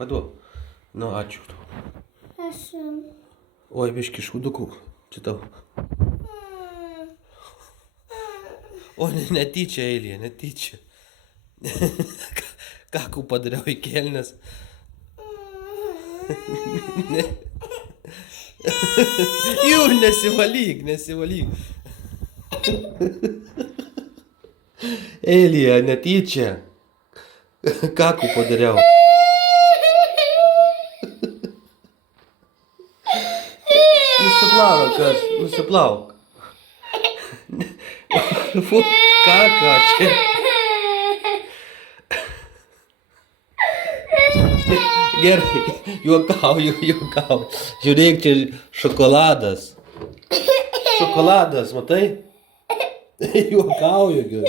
Paduok. Nu, ačiū. Aš. Oi, biški šūdukų. Čia tau. O, netyčia, Eilija, netyčia. Ką padariau į kelnes? Ne. Jau, nesivalyk. Eilija, netyčia. Ką padariau? Nusiplauk. Fu, ką čia? Gerai, juokauju. Žiūrėk, čia šokoladas. Šokoladas, matai? Juokauju, girdi.